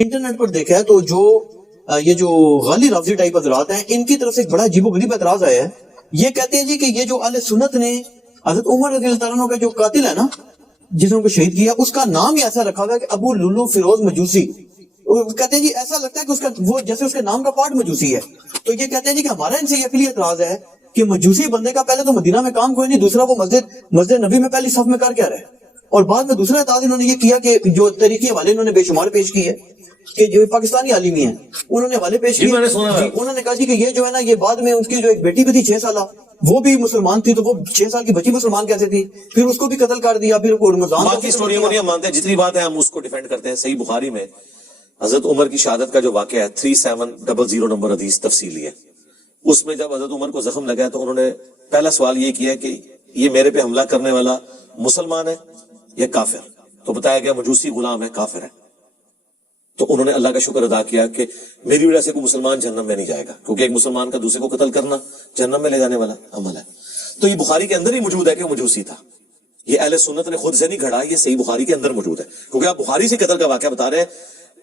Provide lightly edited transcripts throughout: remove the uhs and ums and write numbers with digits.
Internet پر دیکھا ہے تو جو یہ جو غالی رافضی ٹائپ حضرات ہیں ان کی طرف سے ایک بڑا عجیب و غریب اعتراض آیا ہے. یہ کہتے ہیں جی کہ یہ جو اہل سنت نے حضرت عمر رضی اللہ تعالیٰ عنہ کا جو قاتل ہے نا جس نے ان کو شہید کیا اس کا نام ہی ایسا رکھا ہوا ہے کہ ابو لولو فیروز مجوسی. کہتے ہیں جی ایسا لگتا ہے کہ اس کا وہ جیسے اس کے نام کا پارٹ مجوسی ہے. تو یہ کہتے ہیں جی کہ ہمارا ان سے یہ عقلی اعتراض ہے کہ مجوسی بندے کا پہلے تو مدینہ میں کام کوئی نہیں, دوسرا وہ مسجد نبی میں پہلی صف میں کر کیا رہے, اور بعد میں دوسرا اعتراض انہوں نے یہ کیا کہ جو طریقے والے انہوں نے بے شمار پیش کی ہے کہ جو پاکستانی عالمی ہیں انہوں نے حوالے پیش کیے. انہوں نے کہا جی کہ یہ جو ہے نا یہ بعد میں اس کی جو ایک بیٹی بھی تھی 6 سالہ وہ بھی مسلمان تھی, تو وہ 6 سال کی بچی مسلمان کیسے تھی, پھر اس کو بھی قتل کر دیا, پھر رمضان باقی اسٹوری کو نہیں ہم مانتے, جتنی بات ہے ہم اس کو ڈیفینڈ کرتے ہیں. صحیح بخاری میں حضرت عمر کی شہادت کا جو واقعہ ہے 3700 نمبر حدیث تفصیلی ہے. اس میں جب حضرت عمر کو زخم لگا تو انہوں نے پہلا سوال یہ کیا کہ یہ میرے پہ حملہ کرنے والا مسلمان ہے یا کافر, تو بتایا گیا مجوسی غلام ہے, کافر ہے. تو انہوں نے اللہ کا شکر ادا کیا کہ میری وجہ سے کوئی مسلمان جہنم میں نہیں جائے گا, کیونکہ ایک مسلمان کا دوسرے کو قتل کرنا جہنم میں لے جانے والا عمل ہے. تو یہ بخاری کے اندر ہی موجود ہے کہ وہ مجوسی تھا. یہ اہل سنت نے خود سے نہیں گھڑا, یہ صحیح بخاری کے اندر موجود ہے. کیونکہ آپ بخاری سے قتل کا واقعہ بتا رہے ہیں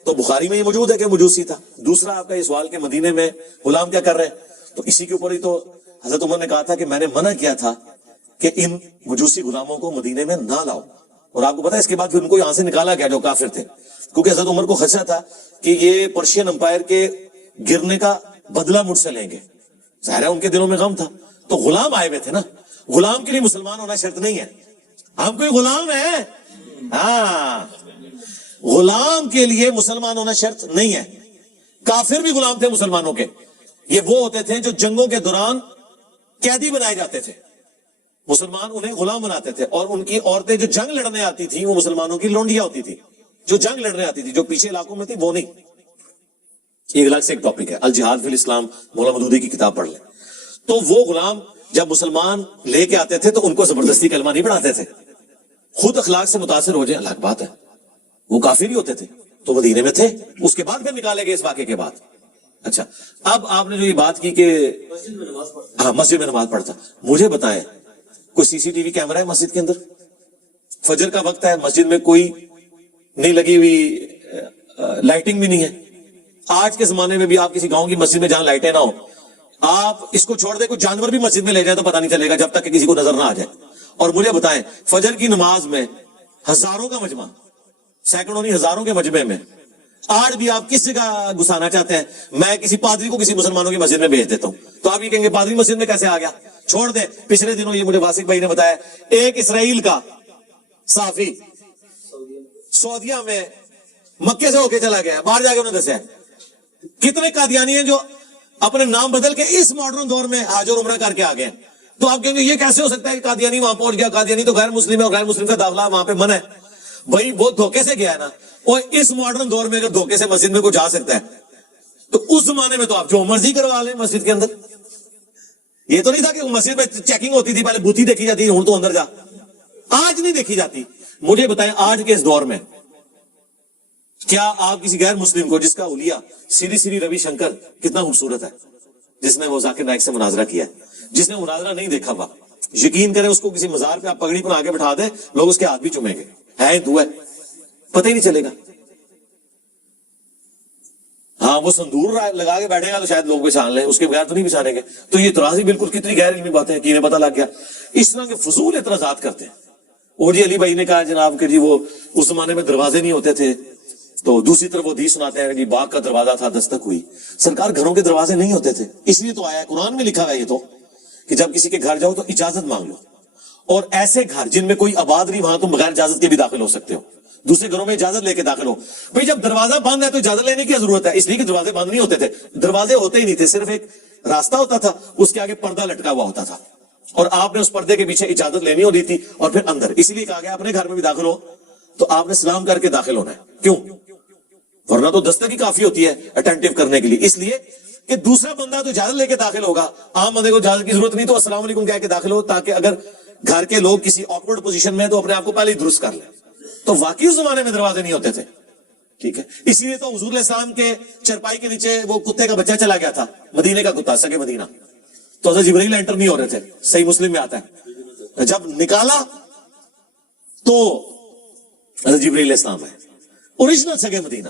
تو بخاری میں یہ موجود ہے کہ مجوسی تھا. دوسرا آپ کا یہ سوال کہ مدینے میں غلام کیا کر رہے ہیں, تو اسی کے اوپر ہی تو حضرت عمر نے کہا تھا کہ میں نے منع کیا تھا کہ ان مجوسی غلاموں کو مدینے میں نہ لاؤ. اور آپ کو پتا ہے اس کے بعد پھر ان کو یہاں سے نکالا گیا جو کافر تھے, کیونکہ حضرت عمر کو خدشہ تھا کہ یہ پرشین امپائر کے گرنے کا بدلہ مجھ سے لیں گے. ظاہر ہے ان کے دلوں میں غم تھا. تو غلام آئے ہوئے تھے نا, غلام کے لیے مسلمان ہونا شرط نہیں ہے. ہم کوئی غلام ہے, ہاں غلام کے لیے مسلمان ہونا شرط نہیں ہے. کافر بھی غلام تھے مسلمانوں کے, یہ وہ ہوتے تھے جو جنگوں کے دوران قیدی بنائے جاتے تھے, مسلمان انہیں غلام بناتے تھے. اور ان کی عورتیں جو جنگ لڑنے آتی تھی وہ مسلمانوں کی لونڈیاں ہوتی تھی, جو جنگ لڑنے آتی تھی, جو پیچھے علاقوں میں تھی وہ نہیں. ایک الگ سے ایک ٹاپک ہے, الجہاد فی الاسلام, مولانا مودودی کی کتاب پڑھ لیں. تو وہ غلام جب مسلمان لے کے آتے تھے تو ان کو زبردستی کلمہ نہیں پڑھاتے تھے, خود اخلاق سے متاثر ہو جائیں الگ بات ہے. وہ کافر ہی ہوتے تھے تو مدینے میں تھے, اس کے بعد پھر نکالے گئے اس واقعے کے بعد. اچھا اب آپ نے جو یہ بات کی کہ ہاں مسجد میں نماز پڑھتا, مجھے بتائیں کوئی سی سی ٹی وی کیمرہ ہے مسجد کے اندر؟ فجر کا وقت ہے, مسجد میں کوئی نہیں لگی ہوئی لائٹنگ بھی نہیں ہے. آج کے زمانے میں بھی آپ کسی گاؤں کی مسجد میں جہاں لائٹیں نہ ہو, آپ اس کو چھوڑ دیں کوئی جانور بھی مسجد میں لے جائے تو پتہ نہیں چلے گا جب تک کہ کسی کو نظر نہ آ جائے. اور مجھے بتائیں فجر کی نماز میں ہزاروں کا مجمع, سینکڑوں نہیں ہزاروں کے مجمع میں آج بھی آپ کس جگہ گھسانا چاہتے ہیں؟ میں کسی پادری کو کسی مسلمانوں کی مسجد میں بھیج دیتا ہوں تو آپ یہ کہیں گے پادری مسجد میں کیسے آ گیا, چھوڑ دیں. پچھلے دنوں یہ مجھے واسق بھائی نے بتایا ایک اسرائیل کا صحافی سعودیہ میں مکے سے ہو کے چلا گیا, باہر جا کے انہوں نے دسیا کتنے قادیانی ہیں جو اپنے نام بدل کے اس ماڈرن دور میں حج اور عمرہ کر کے آ گئے. تو آپ کہیں گے یہ کیسے ہو سکتا ہے کہ قادیانی وہاں پہنچ گیا, قادیانی تو غیر مسلم ہے اور غیر مسلم کا داخلہ وہاں پہ منع ہے. بھائی وہ دھوکے سے گیا ہے نا, اور اس ماڈرن دور میں اگر دھوکے سے مسجد میں کوئی جا سکتا ہے تو اس زمانے میں تو آپ جو مرضی کروا لیں مسجد کے اندر. یہ تو نہیں تھا کہ مسجد میں چیکنگ ہوتی تھی, پہلے بوتھی دیکھی جاتی, ہوں تو اندر جا. آج نہیں دیکھی جاتی. مجھے بتائیں آج کے اس دور میں کیا آپ کسی غیر مسلم کو, جس کا اولیاء سری روی شنکر کتنا خوبصورت ہے, جس نے وہ ذاکر نائک سے مناظرہ کیا ہے, جس نے مناظرہ نہیں دیکھا ہوا یقین کرے اس کو کسی مزار پہ آپ پگڑی پر آگے بٹھا دیں لوگ اس کے ہاتھ بھی چومیں گے, ہے تو ہے پتہ ہی نہیں چلے گا. ہاں وہ سندور لگا کے بیٹھے گا تو شاید لوگ پہچان لیں, اس کے بغیر تو نہیں پہچانیں گے. تو یہ اعتراض ہی بالکل کتنی غیر علمی باتیں ہیں کہ انہیں پتہ لگ گیا. اس طرح کے فضول اعتراضات کرتے ہیں. اور جی علی بھائی نے کہا جناب کہ جی وہ اس زمانے میں دروازے نہیں ہوتے تھے, تو دوسری طرف وہ حدیث سناتے ہیں کہ جی باغ کا دروازہ تھا دستک ہوئی. سرکار گھروں کے دروازے نہیں ہوتے تھے, اس لیے تو آیا ہے قرآن میں لکھا ہے یہ تو کہ جب کسی کے گھر جاؤ تو اجازت مانگ لو. اور ایسے گھر جن میں کوئی آباد نہیں وہاں تم بغیر اجازت کے بھی داخل ہو سکتے ہو, دوسرے گھروں میں اجازت لے کے داخل ہو. بھئی جب دروازہ بند ہے تو اجازت لینے کی ضرورت ہے, اس لیے کہ دروازے بند نہیں ہوتے تھے, دروازے ہوتے ہی نہیں تھے, صرف ایک راستہ ہوتا تھا, اس کے آگے پردہ لٹکا ہوا ہوتا تھا, اور آپ نے اس پردے کے پیچھے اجازت لینی ہوتی تھی اور پھر اندر. اس لیے کہا گیا اپنے گھر میں بھی داخل ہو تو آپ نے سلام کر کے داخل ہونا ہے. کیوں؟ ورنہ تو دستک ہی کافی ہوتی ہے اٹینٹیو کرنے کے لیے. اس لیے کہ دوسرا بندہ تو اجازت لے کے داخل ہوگا, عام بندے کو اجازت کی ضرورت نہیں, تو السلام علیکم کہہ کے داخل ہو تاکہ اگر گھر کے لوگ کسی آکورڈ پوزیشن میں تو اپنے آپ کو پہلے ہی درست کر لیں. تو واقعی اس زمانے میں دروازے نہیں ہوتے تھے, ٹھیک ہے. اسی لیے تو حضور علیہ السلام کے چرپائی کے نیچے وہ کتے کا بچہ چلا گیا تھا, مدینے کا کتا, سگے مدینہ, تو حضرت جبرائیل انٹر نہیں ہو رہے تھے, صحیح مسلم میں آتا ہے. جب نکالا تو حضرت جبرائیل علیہ السلام ہے, اوریجنل سگے مدینہ,